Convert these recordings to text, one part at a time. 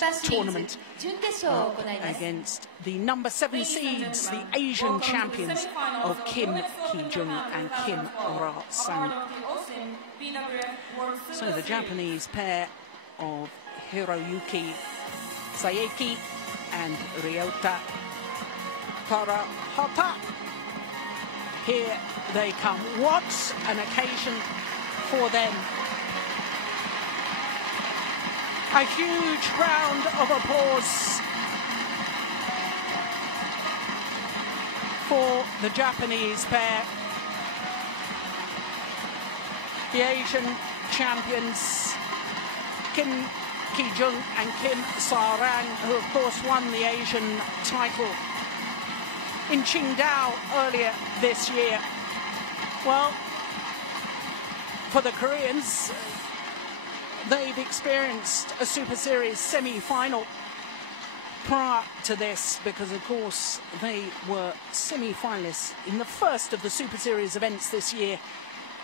this tournament against the number 7 seeds, the Asian champions of Kim Ki-jung and Kim Ra-sang. So the Japanese pair of Hiroyuki H.Saeki and Ryota R.Taohata. Here they come. What an occasion for them. A huge round of applause for the Japanese pair. The Asian champions, Kim Ki-jung and Kim Sa-rang, who of course won the Asian title in Qingdao earlier this year. Well, for the Koreans, they've experienced a Super Series semi-final prior to this because, of course, they were semi-finalists in the first of the Super Series events this year,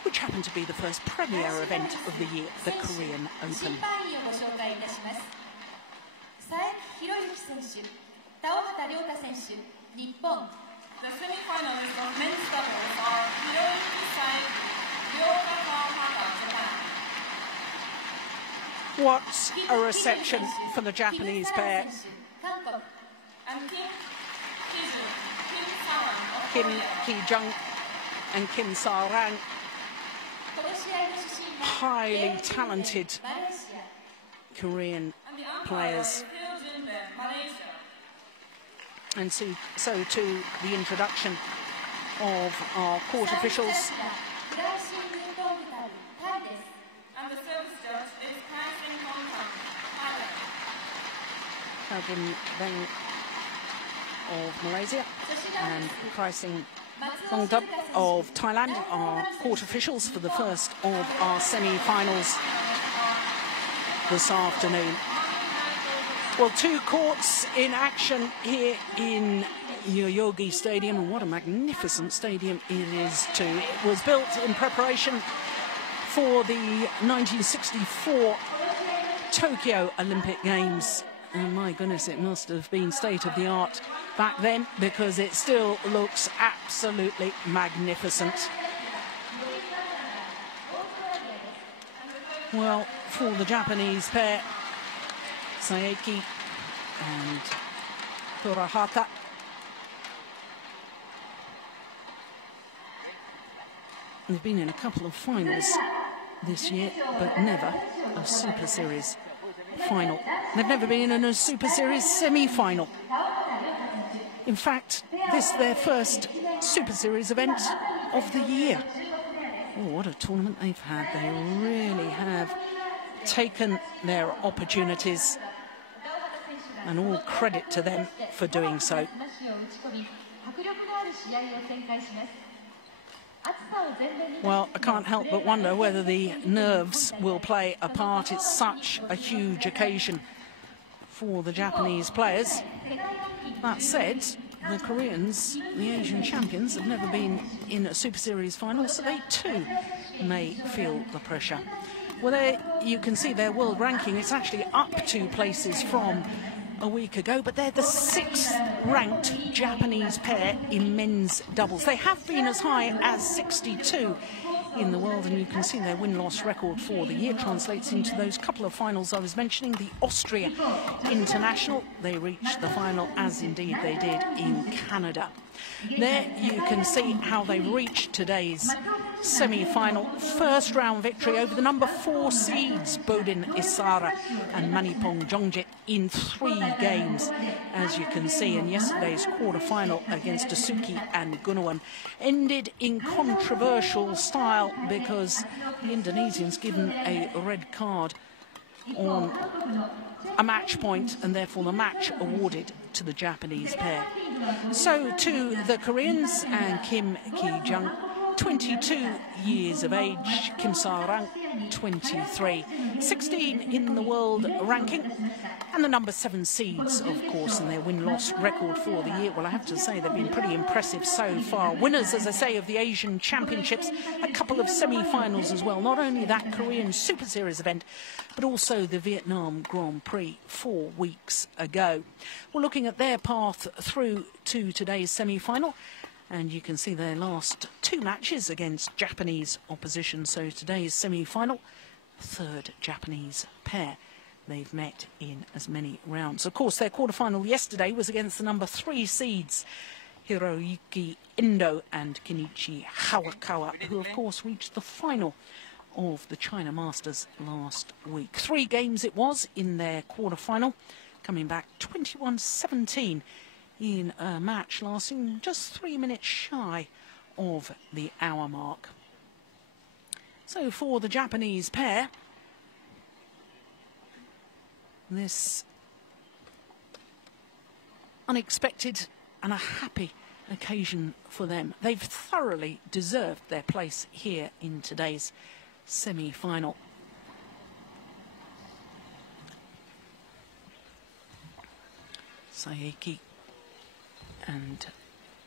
which happened to be the first premier event of the year, the Korean Open. The semi-finalists of men's doubles are Hiroyuki, Ryota, Japan. What a reception for the Japanese pair. And Kim Ki-jung and Kim Sa-rang, highly talented Korean players. And so too the introduction of our court officials. Kagin Beng of Malaysia and Krising Longdup of Thailand are court officials for the first of our semi-finals this afternoon. Well, 2 courts in action here in Yoyogi Stadium, and what a magnificent stadium it is too. It was built in preparation for the 1964 Tokyo Olympic Games. And my goodness, it must have been state-of-the-art back then because it still looks absolutely magnificent. Well, for the Japanese pair, Saeki and Taohata, they've been in a couple of finals this year, but never a Super Series final. They've never been in a Super Series semi-final. In fact, this is their first Super Series event of the year. Oh, what a tournament they've had. They really have taken their opportunities, and all credit to them for doing so. Well, I can't help but wonder whether the nerves will play a part. It's such a huge occasion for the Japanese players. That said, the Koreans, the Asian champions, have never been in a Super Series final, so they too may feel the pressure. Well, there you can see their world ranking. It's actually up 2 places from a week ago, but they're the 6th ranked Japanese pair in men's doubles. They have been as high as 62 in the world, and you can see their win-loss record for the year translates into those couple of finals I was mentioning. The Austria International, they reached the final, as indeed they did in Canada. There you can see how they reached today's semi-final. First round victory over the number 4 seeds, Bodin Isara and Manipong Jongjit, in 3 games, as you can see. And yesterday's quarter-final against Asuki and Gunawan ended in controversial style because the Indonesians given a red card on a match point, and therefore the match awarded to the Japanese pair. So to the Koreans, and Kim Ki-jung 22 years of age. Kim Sa-rang, 23. 16 in the world ranking. And the number 7 seeds, of course, in their win-loss record for the year. Well, I have to say they've been pretty impressive so far. Winners, as I say, of the Asian Championships, a couple of semi-finals as well. Not only that Korean Super Series event, but also the Vietnam Grand Prix 4 weeks ago. We're looking at their path through to today's semi-final. And you can see their last 2 matches against Japanese opposition. So today's semi-final, 3rd Japanese pair they've met in as many rounds. Of course, their quarterfinal yesterday was against the number 3 seeds, Hiroyuki Endo and Kenichi Hawakawa, who of course reached the final of the China Masters last week. 3 games it was in their quarterfinal, coming back 21-17 in a match lasting just 3 minutes shy of the hour mark. So for the Japanese pair, this unexpected and a happy occasion for them. They've thoroughly deserved their place here in today's semi-final. H.Saeki and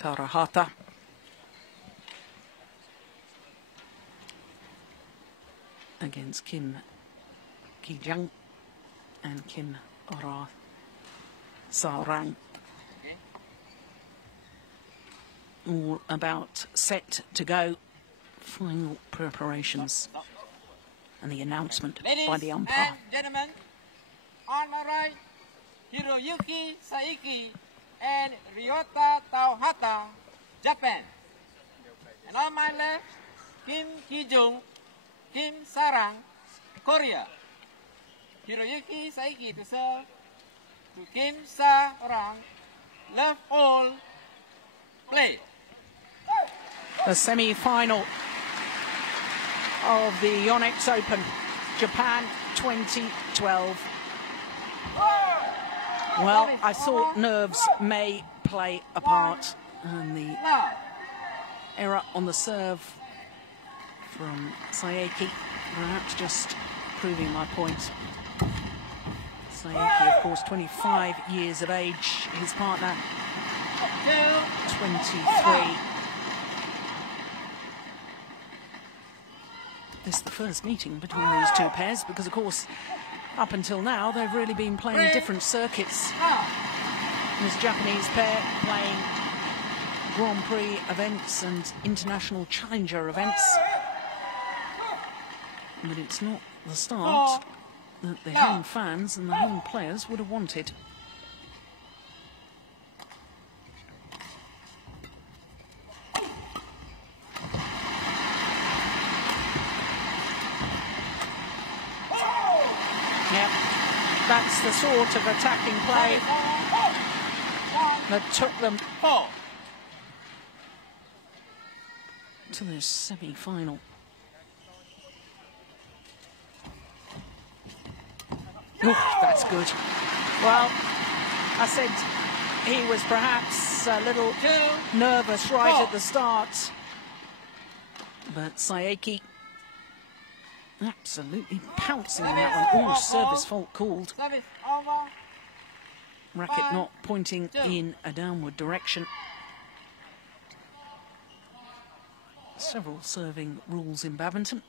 R.Taohata. Against Kim Ki-jung and Kim Sa-rang. All about set to go. Final preparations and the announcement by the umpire. Ladies and gentlemen, on my right, Hiroyuki Saeki and Ryota Taohata, Japan. And on my left, Kim Ki-jung, Kim Sa-rang, Korea. Hiroyuki Saeki to serve, to Kim Sa-rang, love all, play. The semi-final of the Yonex Open, Japan 2012. Well, I thought nerves may play a part, and the error on the serve from H.Saeki, perhaps just proving my point. H.Saeki, of course, 25 years of age. His partner, 23. This is the first meeting between these 2 pairs because, of course, up until now, they've really been playing different circuits. This Japanese pair playing Grand Prix events and international challenger events. But it's not the start that the home fans and the home players would have wanted. Yep, that's the sort of attacking play that took them to this semi-final. That's good. Well, I said he was perhaps a little nervous right at the start, but H.Saeki absolutely pouncing on that one. Oh, service fault called. Racket not pointing in a downward direction. Several serving rules in badminton.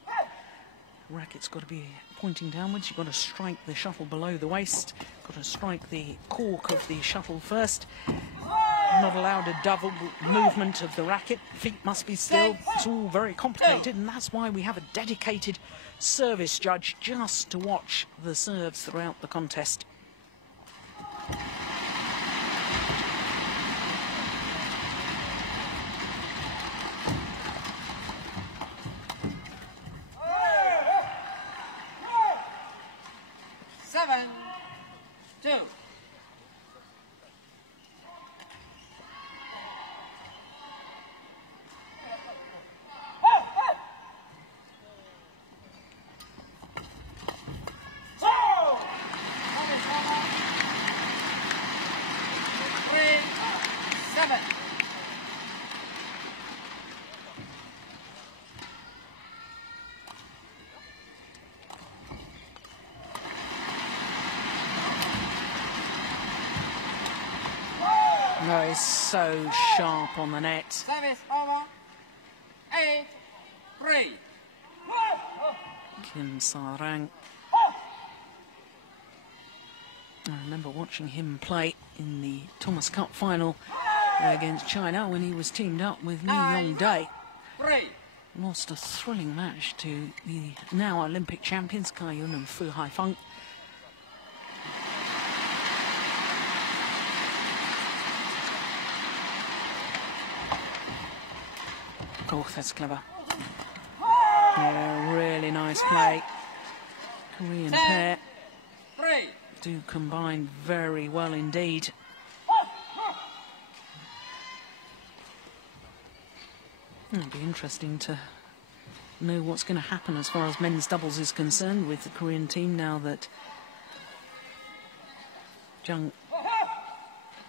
Racket's got to be pointing downwards. You've got to strike the shuttle below the waist. Got to strike the cork of the shuttle first. Not allowed a double movement of the racket. Feet must be still. It's all very complicated, and that's why we have a dedicated service judge just to watch the serves throughout the contest. No, he's so sharp on the net. Service over. 8-3. Kim Sa-rang. I remember watching him play in the Thomas Cup final against China when he was teamed up with Lee Yong-dae. 3. Lost a thrilling match to the now Olympic champions Kai Yun and Fu Haifeng. Oh, that's clever. Yeah, really nice play. Korean pair do combine very well indeed. It'll be interesting to know what's going to happen as far as men's doubles is concerned with the Korean team now that Jung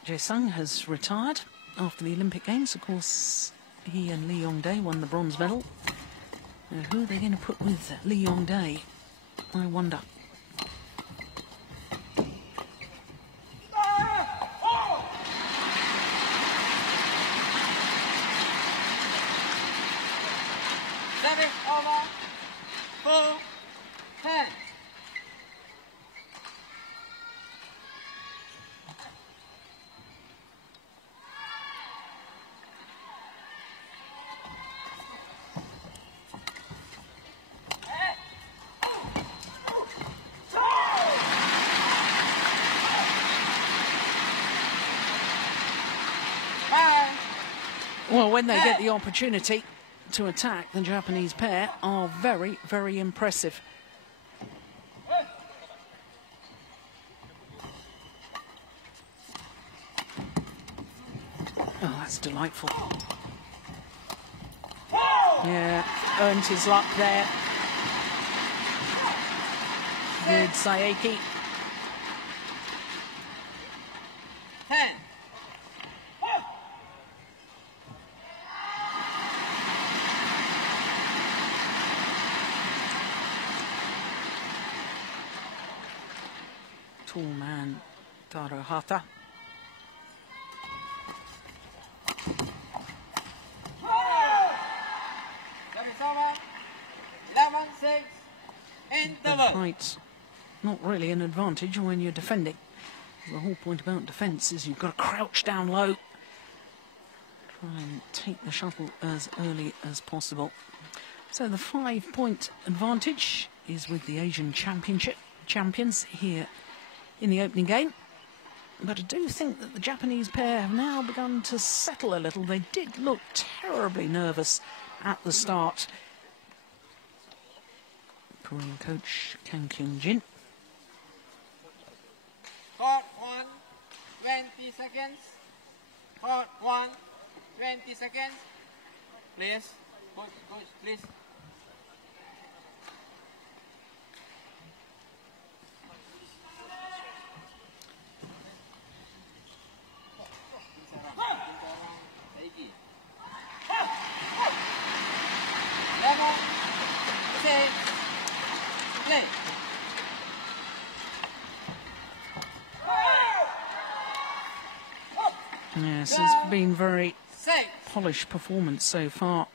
Jae-sung has retired after the Olympic Games. Of course, he and Lee Yong-dae won the bronze medal. Now, who are they going to put with Lee Yong-dae? I wonder. Service over. 4-10. Well, when they get the opportunity to attack, the Japanese pair are very, very impressive. Oh, that's delightful. Yeah, earned his luck there. Good Saeki. 10. Tall man, R.Taohata. Service over. 11-6. Interval. Height's not really an advantage when you're defending. The whole point about defence is you've got to crouch down low. Try and take the shuttle as early as possible. So the 5-point advantage is with the Asian champions here in the opening game. But I do think that the Japanese pair have now begun to settle a little. They did look terribly nervous at the start. Korean coach Kang Kyung-jin. Court 1, 20 seconds. Court 1, 20 seconds. Please. Coach, please. Play. Yes, it's been very polished performance so far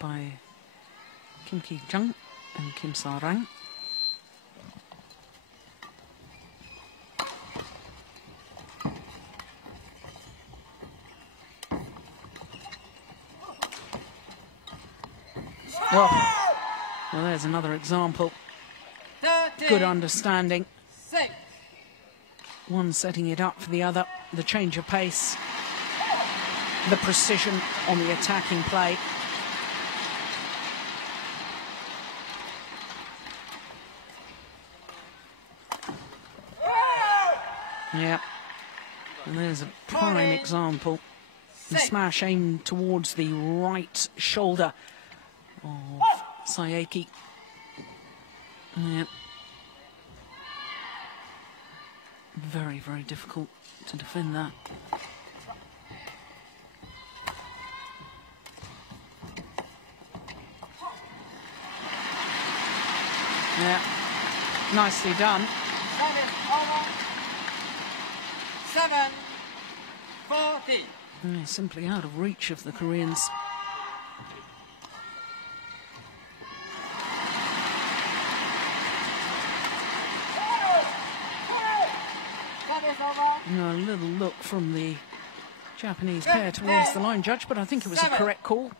by Kim Ki-jung and Kim Sa-rang. Well, there's another example. 13, Good understanding. 6. One setting it up for the other. The change of pace. The precision on the attacking play. Yeah. And there's a prime example. The smash aimed towards the right shoulder of Saeki. Yeah. Very, very difficult to defend that. Yeah. Nicely done. 7, 40. Simply out of reach of the Koreans. Service over. A little look from the Japanese pair towards the line judge, but I think it was a correct call.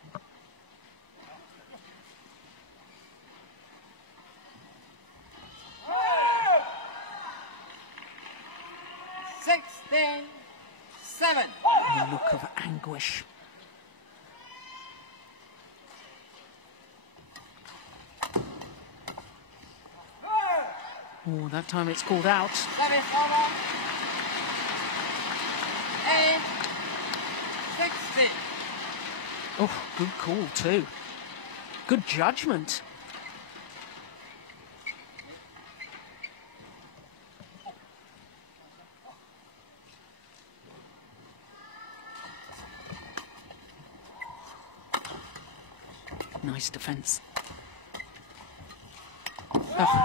16-7. A look of anguish. Oh, that time it's called out. Service over. 8-60. Oh, good call too. Good judgment. Nice defence. Oh.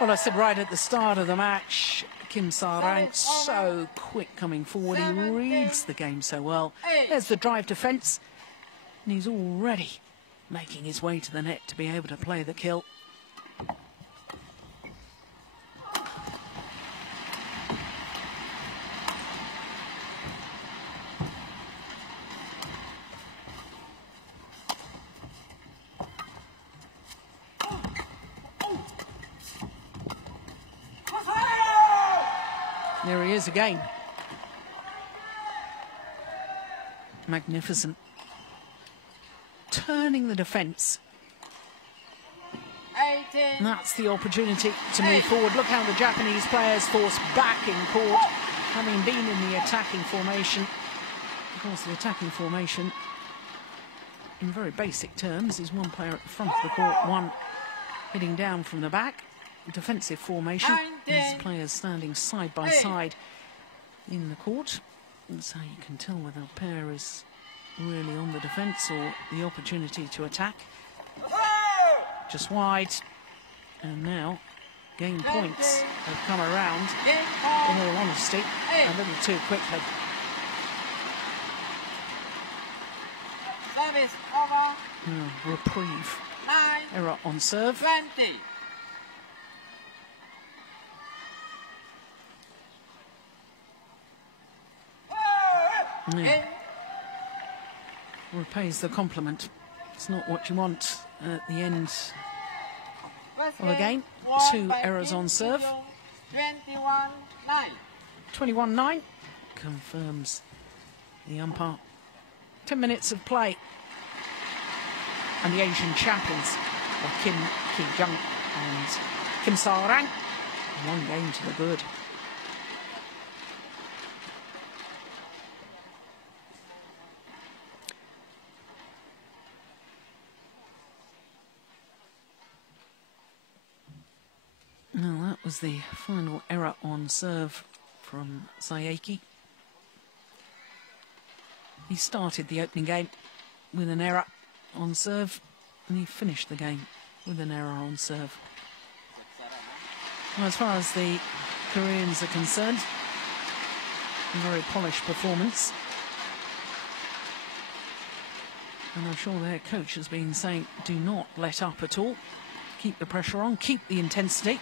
Well, I said right at the start of the match, Kim Sa-rang, so quick coming forward. He reads the game so well. There's the drive defence. And he's already making his way to the net to be able to play the kill. There he is again. Magnificent. Turning the defence. And that's the opportunity to move forward. Look how the Japanese players force back in court, having been in the attacking formation. Of course, the attacking formation, in very basic terms, is one player at the front of the court, one hitting down from the back. Defensive formation, these players standing side by side in the court. That's how you can tell whether a pair is really on the defence or the opportunity to attack. Just wide. And now game points have come around, in all honesty, a little too quickly. Service over. Reprieve. 9. Error on serve. 20. Yeah. Repays the compliment. It's not what you want at the end of a game. 2 errors on serve. 21-9. 21-9 confirms the umpire. 10 minutes of play. And the Asian champions of Jung and Kim Sa-rang. 1 game to the good. Well, that was the final error on serve from H.Saeki. He started the opening game with an error on serve, and he finished the game with an error on serve. Well, as far as the Koreans are concerned, a very polished performance. And I'm sure their coach has been saying, do not let up at all. Keep the pressure on, keep the intensity.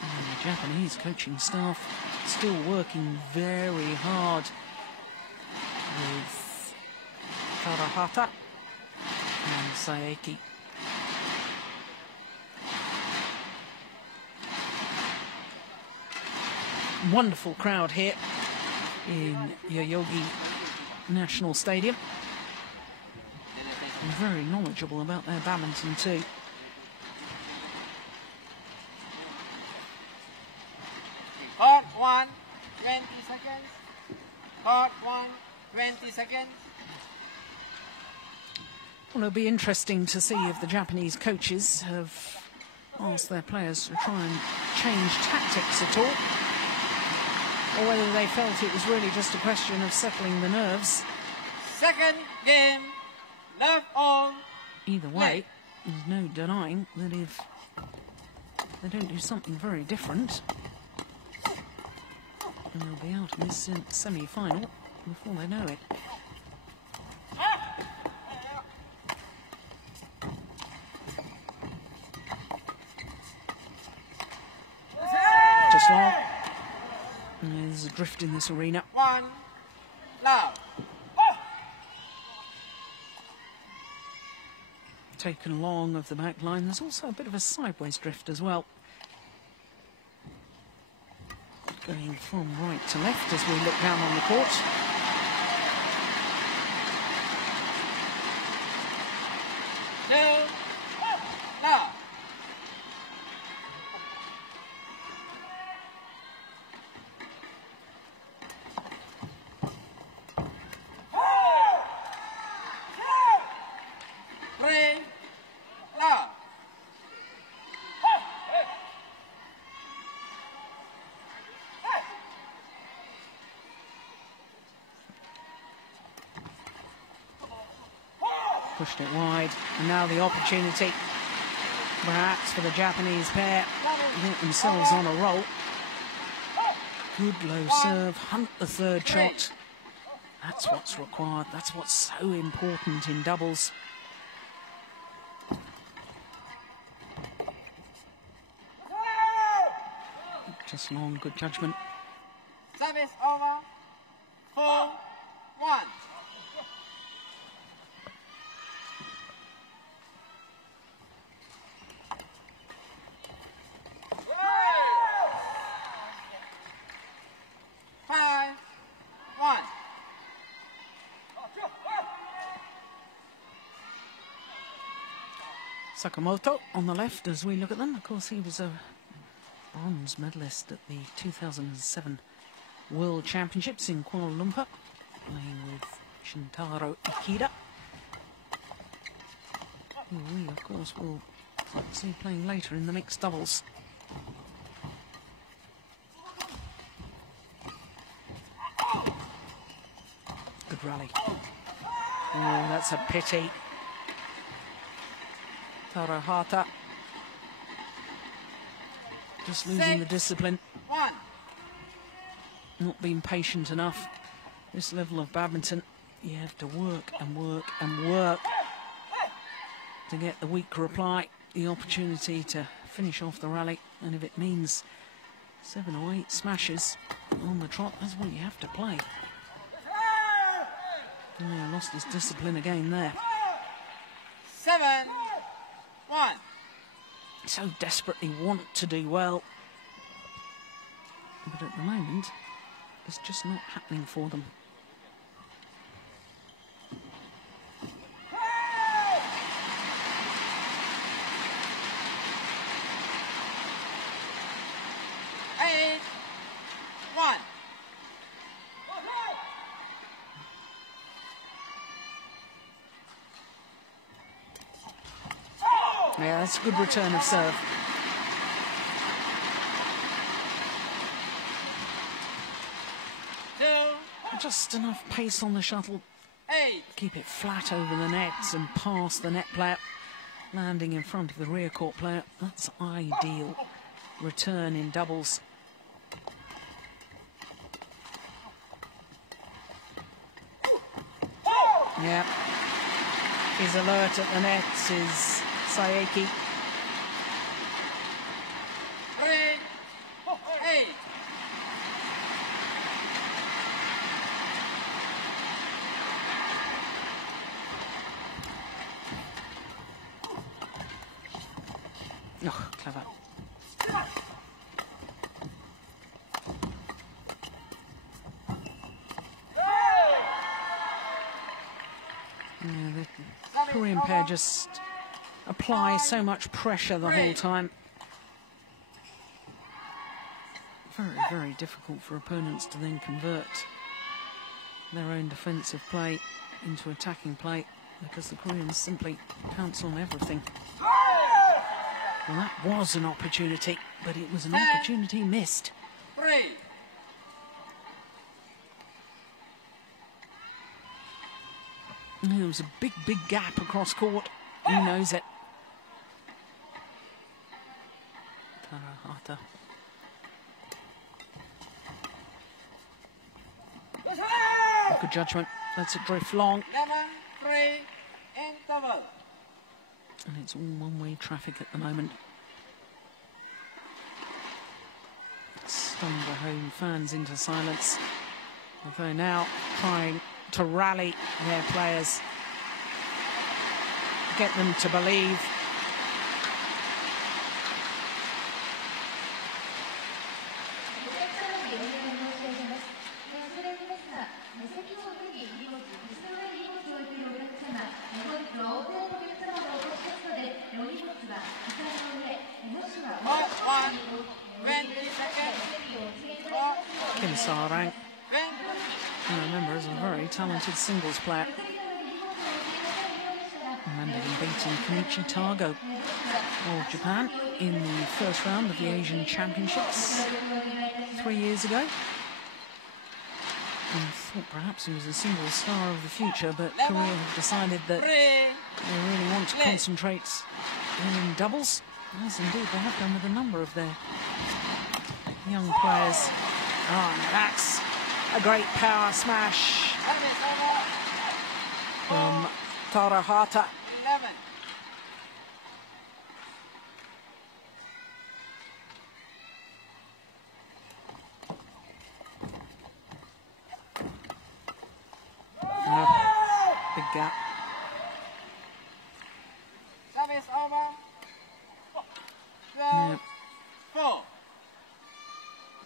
And the Japanese coaching staff still working very hard with R.Taohata and H.Saeki. Wonderful crowd here in Yoyogi National Stadium. And very knowledgeable about their badminton too. Court 1, 20 seconds. Court 1, 20 seconds. Well, it'll be interesting to see if the Japanese coaches have asked their players to try and change tactics at all, or whether they felt it was really just a question of settling the nerves. Second game, love on. Either way, there's no denying that if they don't do something very different, And they'll be out in this semi-final before they know it. Just long. And there's a drift in this arena. 1 love. Taken long of the back line. There's also a bit of a sideways drift as well. Going from right to left as we look down on the court. Love. Pushed it wide, and now the opportunity, perhaps for the Japanese pair, to get themselves on a roll. Good low serve, hunt the third shot. That's what's required. That's what's so important in doubles. Just long, good judgment. Service over. 4-1. Sakamoto on the left as we look at them. Of course, he was a bronze medalist at the 2007 World Championships in Kuala Lumpur, playing with Shintaro Ikeda, who we, of course, will see playing later in the mixed doubles. Good rally. Oh, that's a pity. R.Taohata just losing the discipline. 1. Not being patient enough. This level of badminton, you have to work and work and work to get the weak reply, the opportunity to finish off the rally. And if it means 7 or 8 smashes on the trot, that's what you have to play. Yeah, lost his discipline again there. 7-1. So desperately want to do well, but at the moment it's just not happening for them. Yeah, that's a good return of serve. Just enough pace on the shuttle. Keep it flat over the nets and past the net player. Landing in front of the rear court player. That's ideal return in doubles. Yeah. His alert at the nets is H.Saeki. Oh, clever. Yeah, the Korean pair just apply so much pressure the whole time. Very, very difficult for opponents to then convert their own defensive play into attacking play because the Koreans simply pounce on everything. Well, that was an opportunity, but it was an opportunity missed. 3. There was a big, big gap across court. He knows it. R.Taohata. Good judgment. Lets it drift long. Number 3, interval. And it's all one-way traffic at the moment. Stunned the home fans into silence. Although now trying to rally their players, get them to believe. I remember as a very talented singles player. I remember him beating Kenichi Tago of Japan in the first round of the Asian Championships 3 years ago. I thought perhaps he was a single star of the future, but Korea have decided that they really want to concentrate in doubles, as indeed they have done with a number of their young players. Oh, that's a great power smash from R.Taohata. 11. Big gap. Service over. 12, Yeah. 4.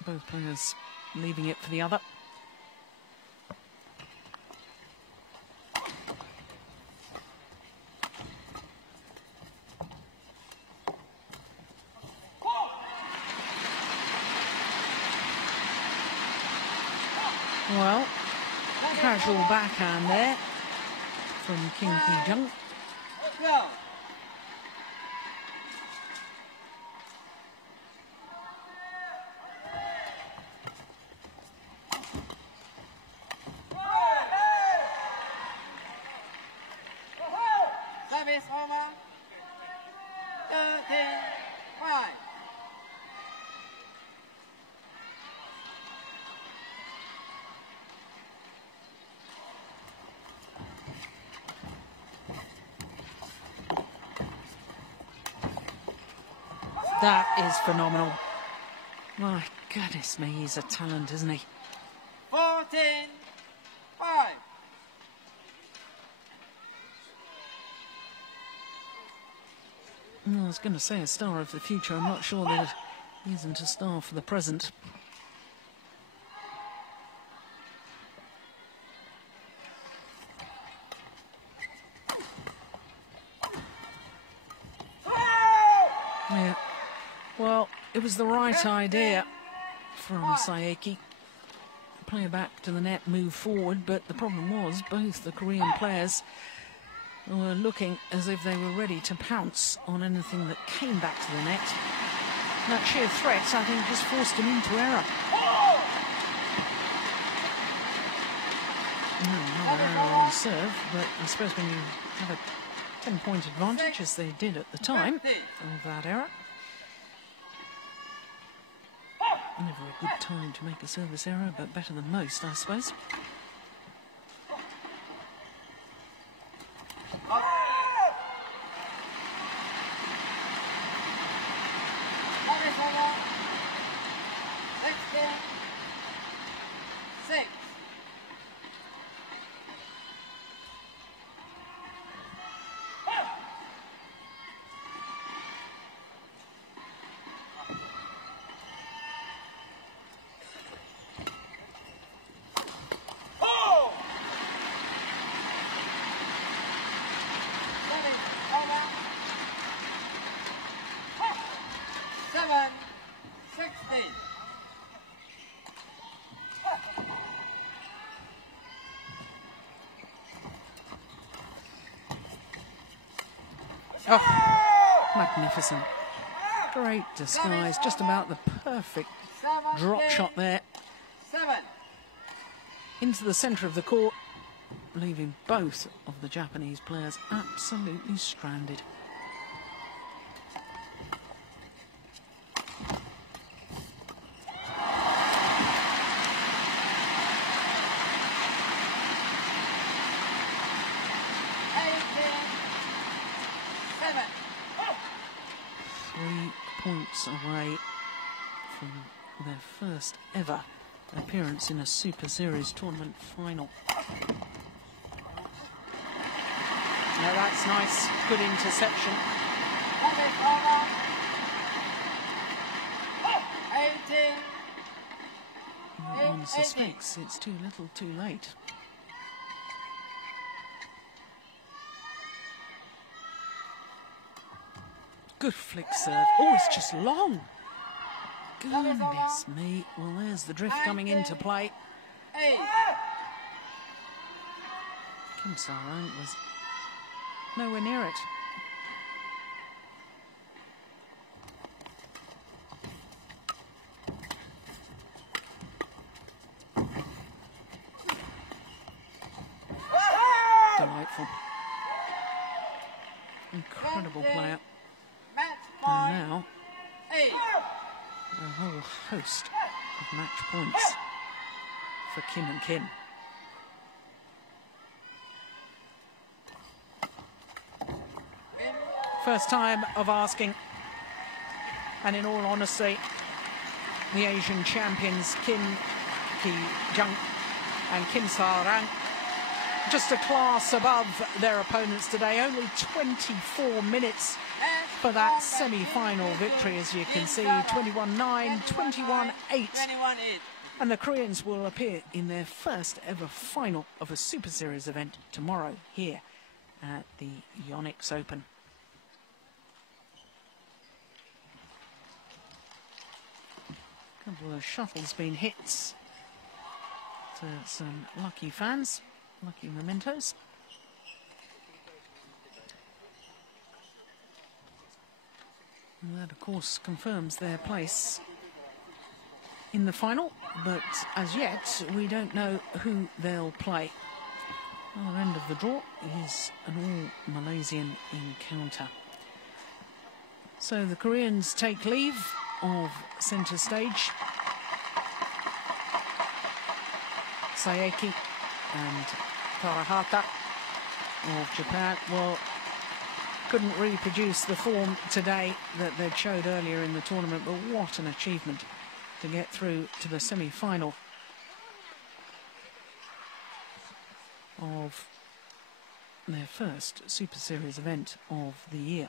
Both players leaving it for the other. Well, casual backhand there from Jung. 12. Service over. 13-5. That is phenomenal. My goodness me, he's a talent, isn't he? 14-5. I was going to say a star of the future. I'm not sure that he isn't a star for the present. Yeah. Well, it was the right idea from H.Saeki. Play back to the net, move forward, but the problem was both the Korean players were looking as if they were ready to pounce on anything that came back to the net. That sheer threat, I think, just forced him into error. Another error on serve, but I suppose when you have a 10-point advantage, as they did at the time of that error, never a good time to make a service error, but better than most, I suppose. Oh, magnificent. Great disguise, just about the perfect drop shot there. Into the centre of the court, leaving both of the Japanese players absolutely stranded. minutes away from their first ever appearance in a Super Series tournament final. Now that's nice, good interception. No one suspects it's too little too late. Good flick serve. Oh, it's just long. Goodness me. Well, there's the drift coming into play. Kim Sa-rang was nowhere near it. Delightful. Incredible player. And now, a whole host of match points for Kim and Kim. First time of asking, and in all honesty, the Asian champions Kim Jung and Kim Sa-rang just a class above their opponents today. Only 24 minutes for that semi-final victory, as you can see, 21-9, 21-8. And the Koreans will appear in their first ever final of a Super Series event tomorrow here at the Yonex Open. A couple of shuttles being hit to some lucky fans, lucky mementos. And that, of course, confirms their place in the final, but as yet, we don't know who they'll play. Our end of the draw is an all-Malaysian encounter. So the Koreans take leave of centre stage. H.Saeki and R.Taohata of Japan, well, couldn't reproduce the form today that they'd showed earlier in the tournament, but what an achievement to get through to the semi-final of their first Super Series event of the year.